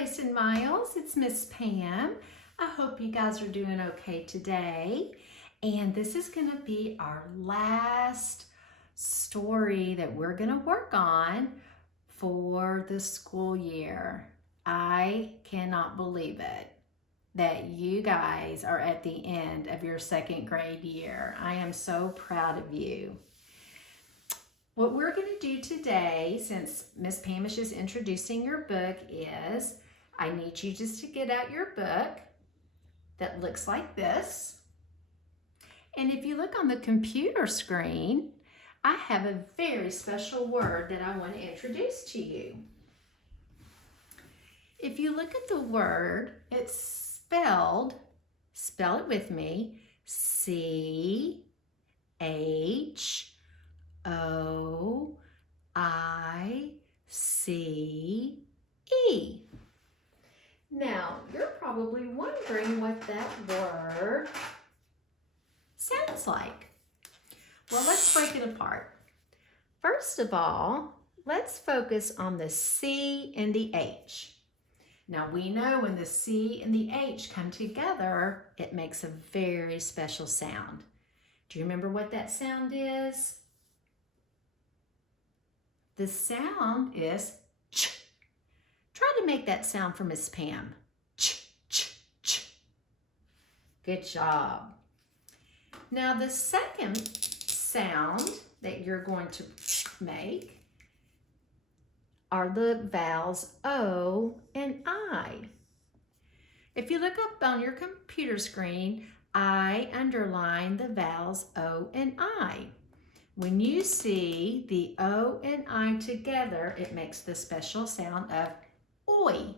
Grace and Miles. It's Miss Pam. I hope you guys are doing okay today. And this is going to be our last story that we're going to work on for the school year. I cannot believe it that you guys are at the end of your second grade year. I am so proud of you. What we're going to do today, since Miss Pam is just introducing your book, is I need you just to get out your book that looks like this. And if you look on the computer screen, I have a very special word that I want to introduce to you. If you look at the word, it's spell it with me, CHOICE. Now, you're probably wondering what that word sounds like. Well, let's break it apart. First of all, let's focus on the C and the H. Now, we know when the C and the H come together, it makes a very special sound. Do you remember what that sound is? The sound is ch. Try to make that sound for Miss Pam. Ch, ch, ch. Good job. Now, the second sound that you're going to make are the vowels O and I. If you look up on your computer screen, I underline the vowels O and I. When you see the O and I together, it makes the special sound of oi.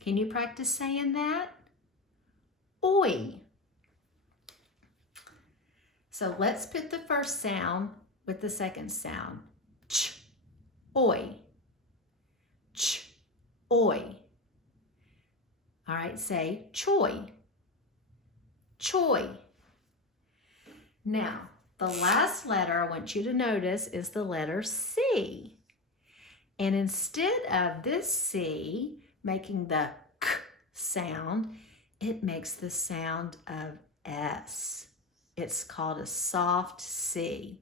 Can you practice saying that? Oi. So let's put the first sound with the second sound. Ch, oi. Ch, oi. All right, say choi. Choi. Now, the last letter I want you to notice is the letter C. And instead of this C making the k sound, it makes the sound of S. It's called a soft C.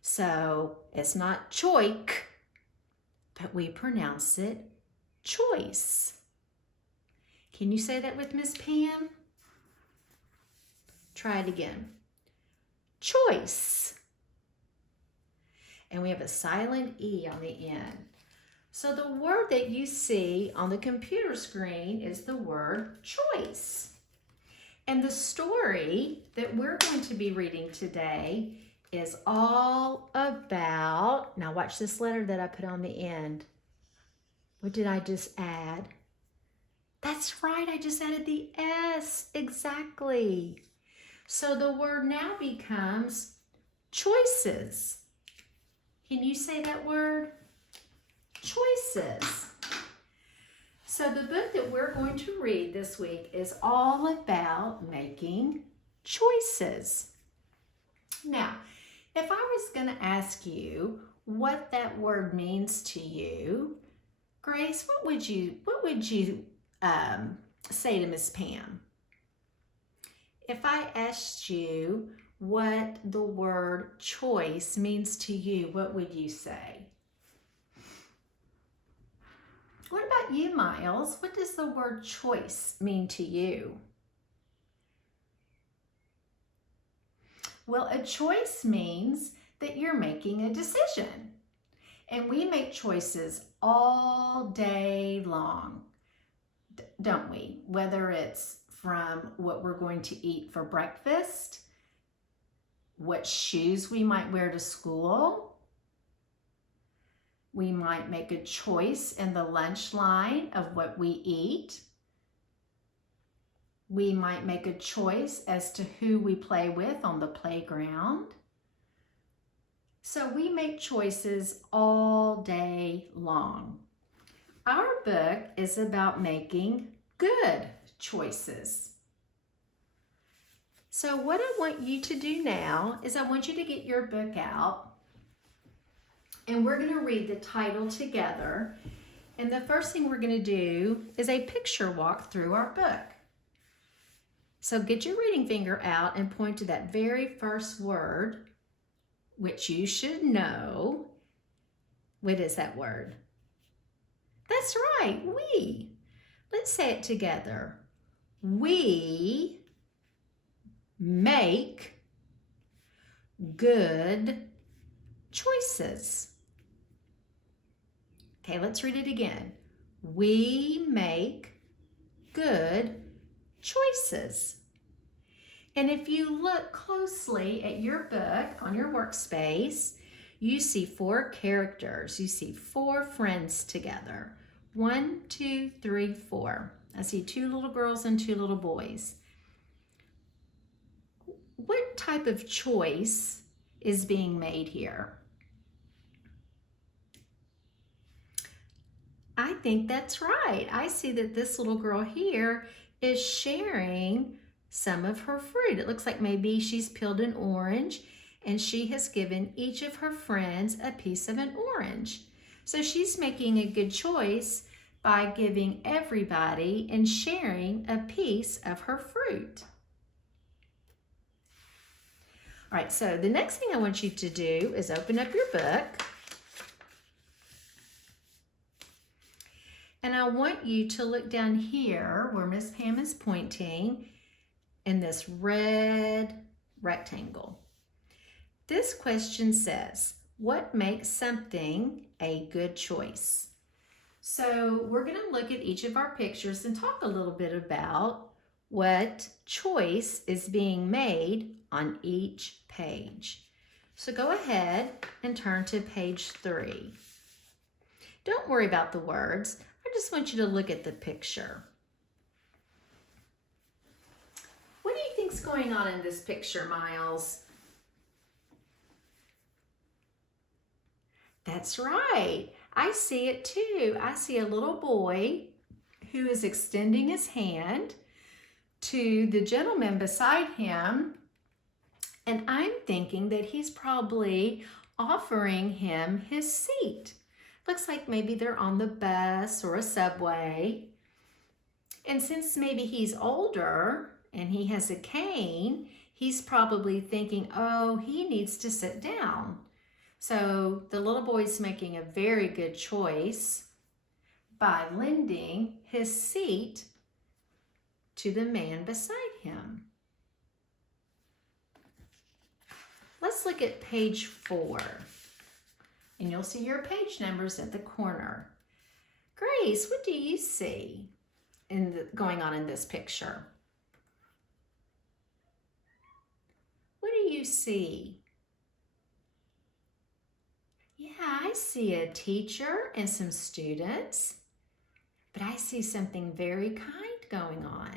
So it's not choik, but we pronounce it choice. Can you say that with Miss Pam? Try it again. Choice. And we have a silent E on the end. So the word that you see on the computer screen is the word choice. And the story that we're going to be reading today is all about, now watch this letter that I put on the end. What did I just add? That's right, I just added the S, exactly. So the word now becomes choices. Can you say that word? Choices. So the book that we're going to read this week is all about making choices. Now, if I was going to ask you what that word means to you, Grace, what would you say to Miss Pam? If I asked you what the word choice means to you, what would you say? What about you, Miles? What does the word choice mean to you? Well, a choice means that you're making a decision. And we make choices all day long, don't we? Whether it's from what we're going to eat for breakfast, what shoes we might wear to school. We might make a choice in the lunch line of what we eat. We might make a choice as to who we play with on the playground. So we make choices all day long. Our book is about making good choices. So what I want you to do now is I want you to get your book out, and we're going to read the title together. And the first thing we're going to do is a picture walk through our book. So get your reading finger out and point to that very first word, which you should know. What is that word? That's right, we. Let's say it together. We make good choices. Okay, let's read it again. We make good choices. And if you look closely at your book on your workspace, you see 4 characters. You see 4 friends together. 1, 2, 3, 4. I see 2 little girls and 2 little boys. What type of choice is being made here? I think that's right. I see that this little girl here is sharing some of her fruit. It looks like maybe she's peeled an orange and she has given each of her friends a piece of an orange. So she's making a good choice by giving everybody and sharing a piece of her fruit. All right, so the next thing I want you to do is open up your book. And I want you to look down here where Miss Pam is pointing in this red rectangle. This question says, what makes something a good choice? So we're going to look at each of our pictures and talk a little bit about what choice is being made on each page. So go ahead and turn to page 3. Don't worry about the words. I just want you to look at the picture. What do you think's going on in this picture, Miles? That's right. I see it too. I see a little boy who is extending his hand to the gentleman beside him, and I'm thinking that he's probably offering him his seat. Looks like maybe they're on the bus or a subway. And since maybe he's older and he has a cane, he's probably thinking, oh, he needs to sit down. So the little boy's making a very good choice by lending his seat to the man beside him. Let's look at page 4. And you'll see your page numbers at the corner. Grace, what do you see going on in this picture? What do you see? Yeah, I see a teacher and some students, but I see something very kind going on.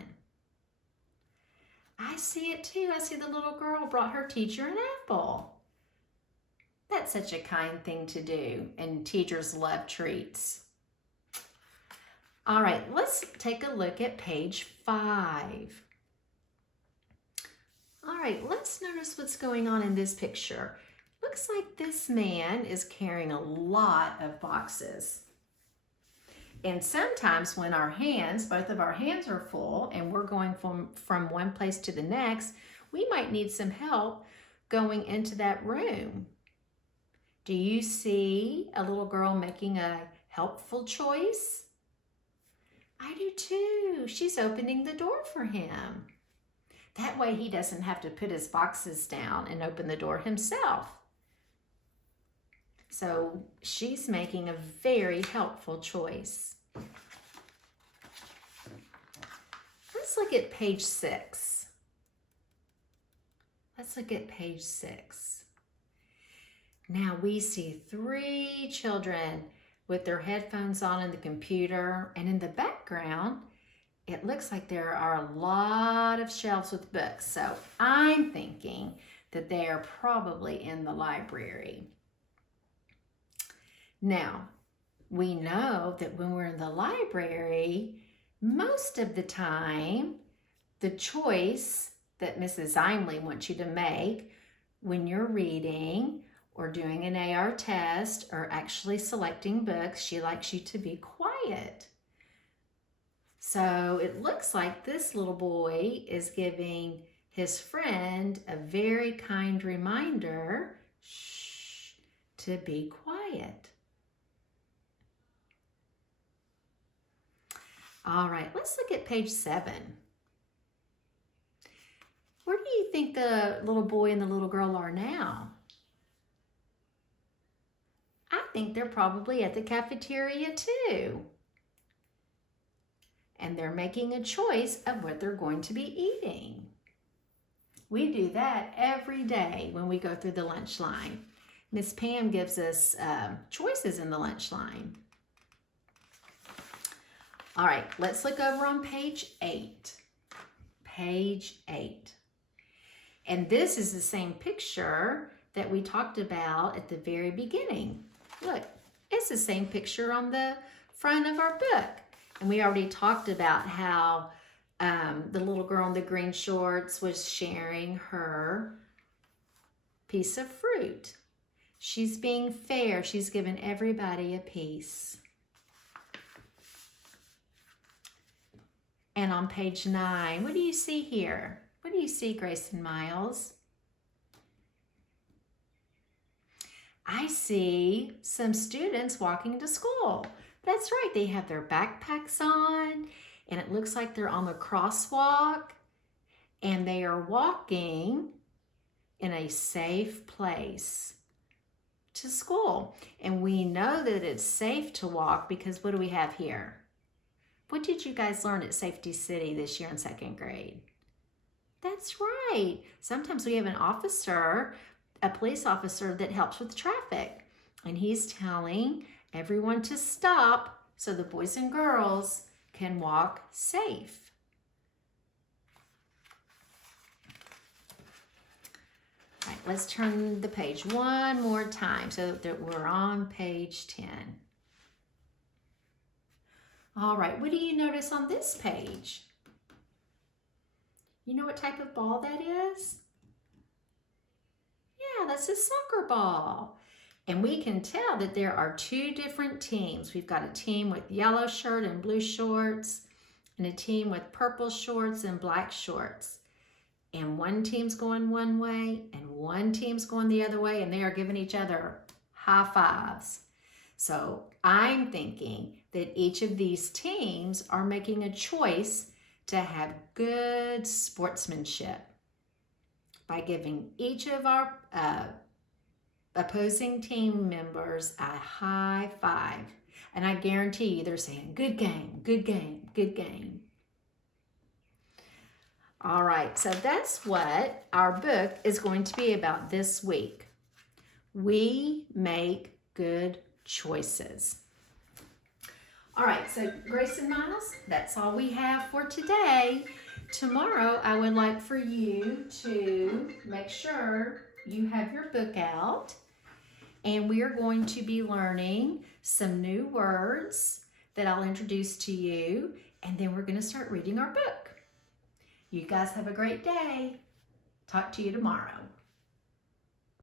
I see it too. I see the little girl brought her teacher an apple. That's such a kind thing to do, and teachers love treats. All right, let's take a look at page 5. All right, let's notice what's going on in this picture. Looks like this man is carrying a lot of boxes. And sometimes when both of our hands are full and we're going from one place to the next, we might need some help going into that room. Do you see a little girl making a helpful choice? I do too. She's opening the door for him. That way he doesn't have to put his boxes down and open the door himself. So she's making a very helpful choice. Let's look at page 6. Let's look at page 6. Now we see 3 children with their headphones on in the computer, and in the background, it looks like there are a lot of shelves with books. So I'm thinking that they are probably in the library. Now, we know that when we're in the library, most of the time, the choice that Mrs. Imley wants you to make when you're reading or doing an AR test or actually selecting books, she likes you to be quiet. So it looks like this little boy is giving his friend a very kind reminder, shh, to be quiet. All right, let's look at page 7. Where do you think the little boy and the little girl are now? I think they're probably at the cafeteria too. And they're making a choice of what they're going to be eating. We do that every day when we go through the lunch line. Miss Pam gives us choices in the lunch line. All right, let's look over on page 8. Page 8. And this is the same picture that we talked about at the very beginning. Look, it's the same picture on the front of our book. And we already talked about how the little girl in the green shorts was sharing her piece of fruit. She's being fair. She's given everybody a piece. And on page 9, what do you see here? What do you see, Grace and Miles? I see some students walking to school. That's right, they have their backpacks on, and it looks like they're on the crosswalk, and they are walking in a safe place to school. And we know that it's safe to walk because what do we have here? What did you guys learn at Safety City this year in 2nd grade? That's right. Sometimes we have an officer, a police officer that helps with traffic, and he's telling everyone to stop so the boys and girls can walk safe. All right, let's turn the page one more time so that we're on page 10. All right, what do you notice on this page? You know what type of ball that is? Yeah, that's a soccer ball. And we can tell that there are 2 different teams. We've got a team with yellow shirt and blue shorts, and a team with purple shorts and black shorts. And one team's going one way, and one team's going the other way, and they are giving each other high fives. So I'm thinking that each of these teams are making a choice to have good sportsmanship by giving each of our opposing team members a high five. And I guarantee you they're saying, good game, good game, good game. All right, so that's what our book is going to be about this week. We make good choices. All right, so Grace and Miles, that's all we have for today. Tomorrow, I would like for you to make sure you have your book out, and we are going to be learning some new words that I'll introduce to you, and then we're going to start reading our book. You guys have a great day. Talk to you tomorrow.